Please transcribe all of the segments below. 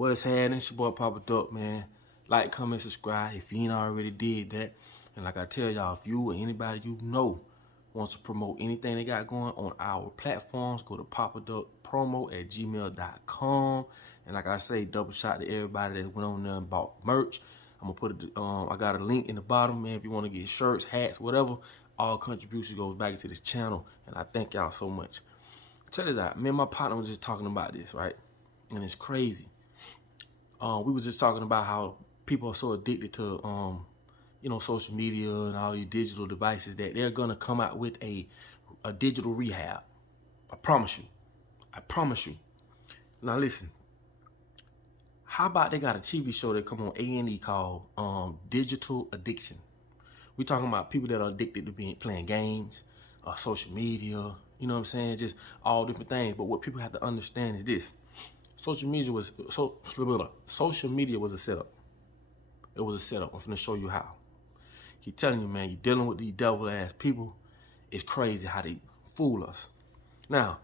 What's happening? It's your boy Papa Duck, man. Like, comment, subscribe if you ain't already did that. And like I tell y'all, if you or anybody you know wants to promote anything they got going on our platforms, go to papaduckpromo@gmail.com. And like I say, double shot to everybody that went on there and bought merch. I'm gonna put it. I got a link in the bottom, man. If you want to get shirts, hats, whatever, all contribution goes back into this channel. And I thank y'all so much. Check this out. Me and my partner was just talking about this, right? And it's crazy. We was just talking about how people are so addicted to, social media and all these digital devices that they're gonna come out with a digital rehab. I promise you. I promise you. Now listen. How about they got a TV show that come on A&E called Digital Addiction? We talking about people that are addicted to playing games, social media, you know what I'm saying? Just all different things. But what people have to understand is this. Social media was a setup. It was a setup. I'm finna show you how. Keep telling you, man, you're dealing with these devil-ass people. It's crazy how they fool us. Now,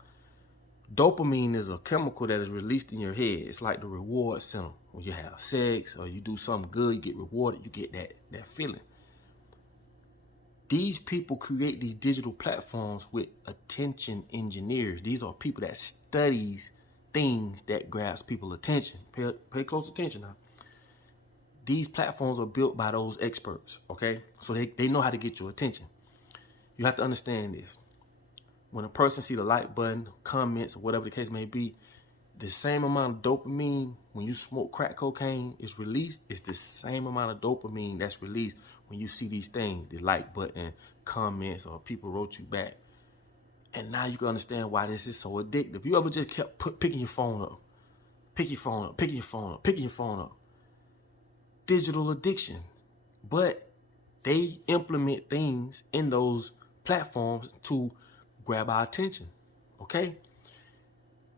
dopamine is a chemical that is released in your head. It's like the reward center. When you have sex or you do something good, you get rewarded, you get that feeling. These people create these digital platforms with attention engineers. These are people that studies things that grabs people's attention. Pay close attention now. These platforms are built by those experts, okay? So they know how to get your attention. You have to understand this. When a person see the like button, comments, or whatever the case may be, the same amount of dopamine when you smoke crack cocaine is released. It's the same amount of dopamine that's released when you see these things, the like button, comments, or people wrote you back. And now you can understand why this is so addictive. You ever just kept picking your phone up, picking your phone up, picking your phone up, picking your phone up. Digital addiction. But they implement things in those platforms to grab our attention, okay?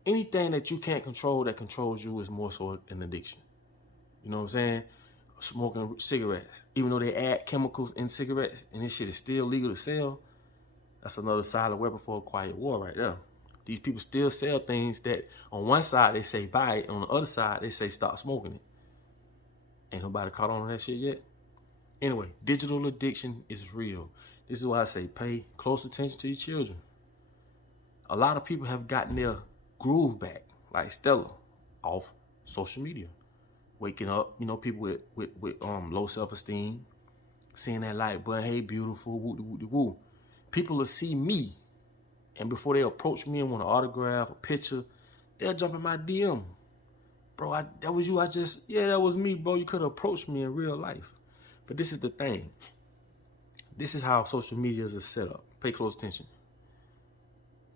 Anything that you can't control that controls you is more so an addiction. You know what I'm saying? Smoking cigarettes. Even though they add chemicals in cigarettes and this shit is still legal to sell, that's another silent weapon for a quiet war right there. These people still sell things that on one side they say buy it, on the other side they say stop smoking it. Ain't nobody caught on that shit yet. Anyway, digital addiction is real. This is why I say pay close attention to your children. A lot of people have gotten their groove back, like Stella, off social media. Waking up, people with low self-esteem, seeing that like, but hey, beautiful, woo-de-woo-de-woo. People will see me, and before they approach me and want an autograph, a picture, they'll jump in my DM. Bro, that was you. Yeah, that was me, bro. You could have approached me in real life. But this is the thing. This is how social media is set up. Pay close attention.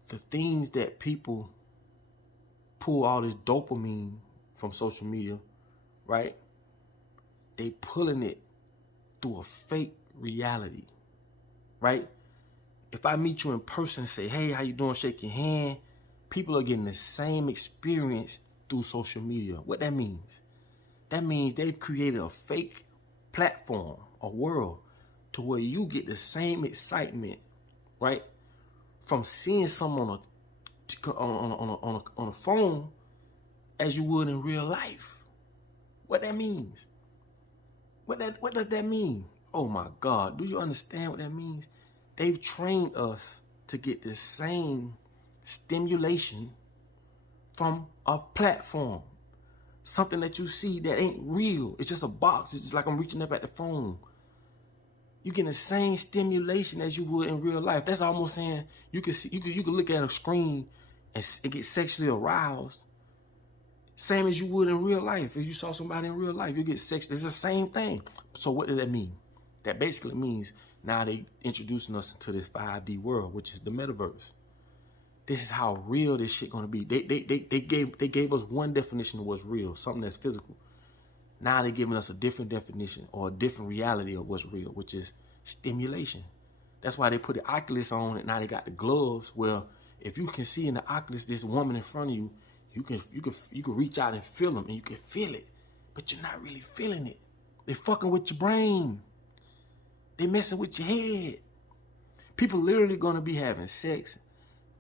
The things that people pull all this dopamine from social media, right? They pulling it through a fake reality, right? If I meet you in person and say, hey, how you doing? Shake your hand. People are getting the same experience through social media. What that means? That means they've created a fake platform, a world, to where you get the same excitement, right, from seeing someone on a phone as you would in real life. What that means? What does that mean? Oh my God, do you understand what that means? They've trained us to get the same stimulation from a platform. Something that you see that ain't real. It's just a box. It's just like I'm reaching up at the phone. You get the same stimulation as you would in real life. That's almost saying you could look at a screen and get sexually aroused. Same as you would in real life. If you saw somebody in real life, you get sexually. It's the same thing. So what does that mean? That basically means now they introducing us into this 5D world, which is the metaverse. This is how real this shit gonna be. They gave us one definition of what's real, something that's physical. Now they're giving us a different definition or a different reality of what's real, which is stimulation. That's why they put the Oculus on and now they got the gloves. Well, if you can see in the Oculus this woman in front of you, you can reach out and feel them and you can feel it, but you're not really feeling it. They fucking with your brain. They messing with your head. People literally gonna be having sex,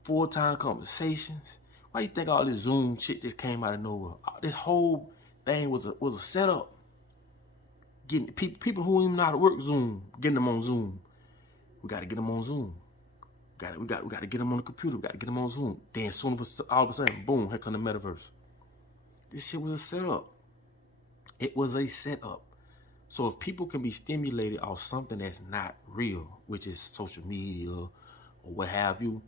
full-time conversations. Why you think all this Zoom shit just came out of nowhere? This whole thing was a setup. Getting people who don't even know how to work Zoom, getting them on Zoom. We got to get them on Zoom. We got to get them on the computer. We got to get them on Zoom. Then soon all of a sudden, boom, here come the metaverse. This shit was a setup. It was a setup. So if people can be stimulated off something that's not real, which is social media or what have you,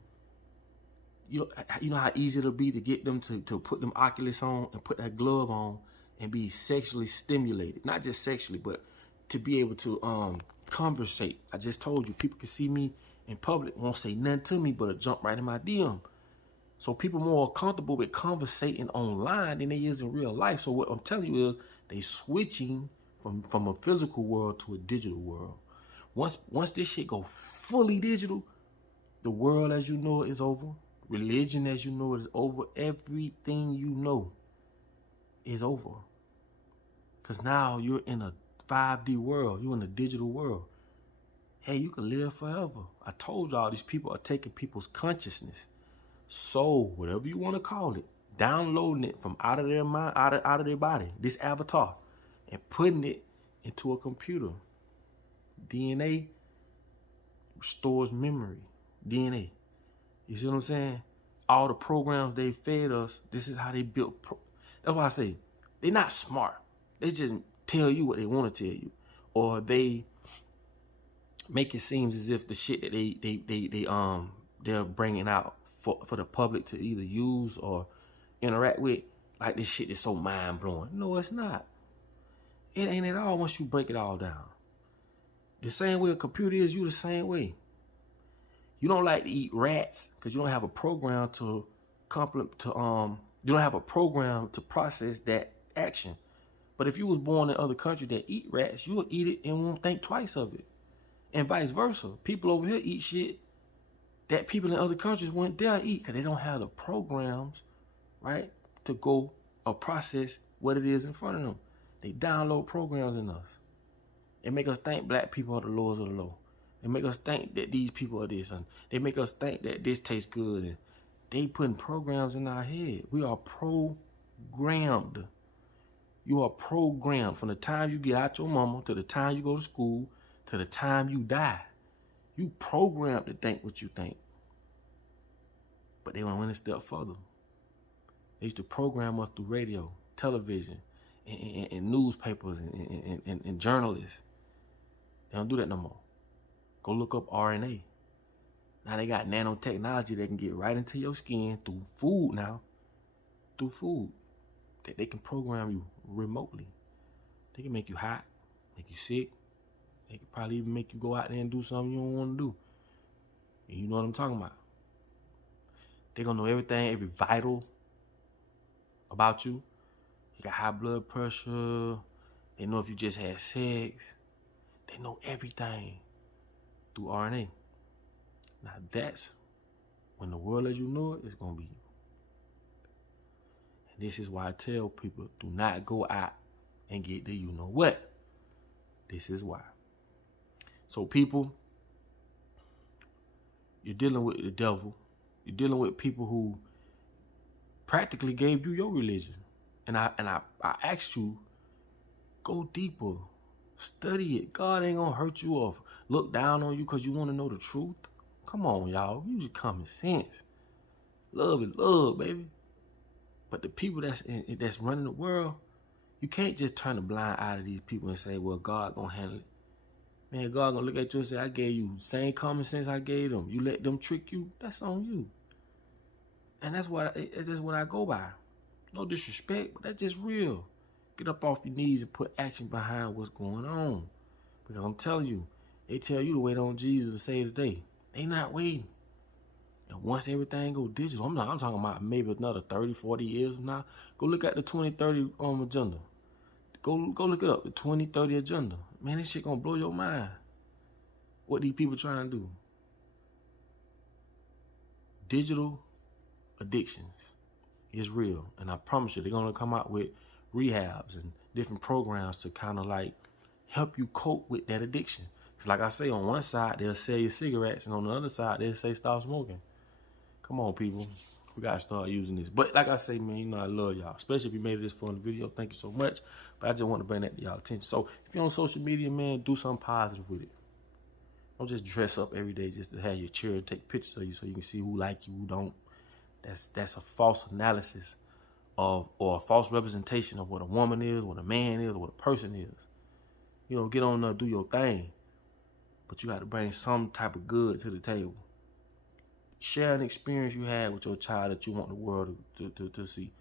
you know how easy it'll be to get them to put them Oculus on and put that glove on and be sexually stimulated. Not just sexually, but to be able to conversate. I just told you, people can see me in public, won't say nothing to me, but jump right in my DM. So people more comfortable with conversating online than they is in real life. So what I'm telling you is they switching from a physical world to a digital world. Once this shit go fully digital, the world as you know it is over. Religion as you know it is over. Everything you know is over. Because now you're in a 5D world. You're in a digital world. Hey, you can live forever. I told y'all these people are taking people's consciousness, soul, whatever you want to call it, downloading it from out of their mind, out of their body, this avatar, and putting it into a computer. DNA stores memory. DNA. You see what I'm saying? All the programs they fed us, this is how they built. That's why I say they're not smart. They just tell you what they want to tell you, or they make it seem as if the shit that they're bringing out for the public to either use or interact with, like this shit is so mind blowing. No, it's not. It ain't at all once you break it all down. The same way a computer is, you the same way. You don't like to eat rats because you don't have a program to you don't have a program to process that action. But if you was born in other countries that eat rats, you will eat it and won't think twice of it. And vice versa. People over here eat shit that people in other countries wouldn't dare eat because they don't have the programs, right, to go or process what it is in front of them. They download programs in us. They make us think black people are the lowest of the low. They make us think that these people are this. And they make us think that this tastes good. And they putting programs in our head. We are programmed. You are programmed from the time you get out your mama to the time you go to school to the time you die. You programmed to think what you think. But they went a step further. They used to program us through radio, television, and newspapers and journalists. They don't do that no more. Go look up RNA. Now they got nanotechnology that can get right into your skin through food now. Through food. That they can program you remotely. They can make you hot, make you sick. They can probably even make you go out there and do something you don't want to do. And you know what I'm talking about. They're going to know everything, every vital about you. You got high blood pressure. They know if you just had sex. They know everything through RNA. Now that's when the world as you know it is going to be. And this is why I tell people, do not go out and get the you know what. This is why. So people, you're dealing with the devil. You're dealing with people who practically gave you your religion. And I asked you, go deeper. Study it. God ain't gonna hurt you or look down on you because you want to know the truth. Come on, y'all. Use your common sense. Love is love, baby. But the people that's running the world, you can't just turn a blind eye to these people and say, well, God gonna handle it. Man, God gonna look at you and say, I gave you the same common sense I gave them. You let them trick you, that's on you. And that's what I go by. No disrespect, but that's just real. Get up off your knees and put action behind what's going on. Because I'm telling you, they tell you to wait on Jesus to save the day. They not waiting. And once everything go digital, I'm talking about maybe another 30, 40 years from now. Go look at the 2030 agenda. Go look it up, the 2030 agenda. Man, this shit gonna blow your mind. What these people trying to do? Digital addictions is real. And I promise you, they're gonna come out with rehabs and different programs to kind of like help you cope with that addiction. It's like I say, on one side, they'll sell you cigarettes, and on the other side, they'll say stop smoking. Come on, people. We gotta start using this. But like I say, man, you know I love y'all, especially if you made it this far in the video. Thank you so much. But I just want to bring that to y'all attention. So if you're on social media, man, do something positive with it. Don't just dress up every day just to have your children take pictures of you so you can see who like you, who don't. That's a false analysis of, or a false representation of what a woman is, what a man is, or what a person is. You know, get on there, do your thing. But you got to bring some type of good to the table. Share an experience you had with your child that you want the world to see.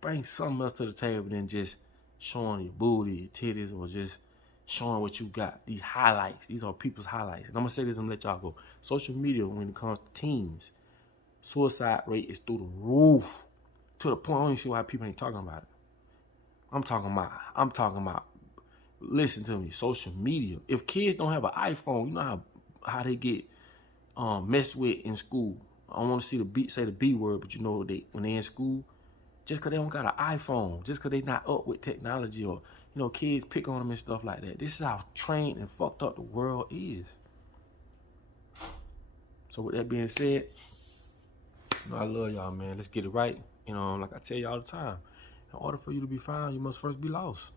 Bring something else to the table than just showing your booty, your titties, or just showing what you got. These highlights, these are people's highlights. And I'm going to say this and let y'all go. Social media, when it comes to teens, suicide rate is through the roof. To the point I don't even see why people ain't talking about it. I'm talking about, listen to me, social media. If kids don't have an iPhone, you know how they get messed with in school. I don't want to say the B word, but you know when they in school, just because they don't got an iPhone, just because they not up with technology, or you know, kids pick on them and stuff like that. This is how trained and fucked up the world is. So with that being said, you know, I love y'all, man. Let's get it right. You know, like I tell you all the time, in order for you to be found, you must first be lost.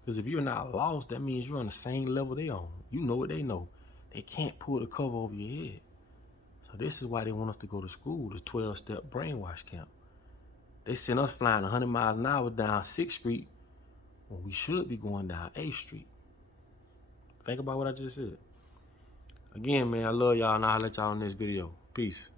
Because if you're not lost, that means you're on the same level they on. You know what they know. They can't pull the cover over your head. So this is why they want us to go to school, the 12-step brainwash camp. They send us flying 100 miles an hour down 6th Street when we should be going down 8th Street. Think about what I just said. Again, man, I love y'all, and I'll let y'all in this video. Peace.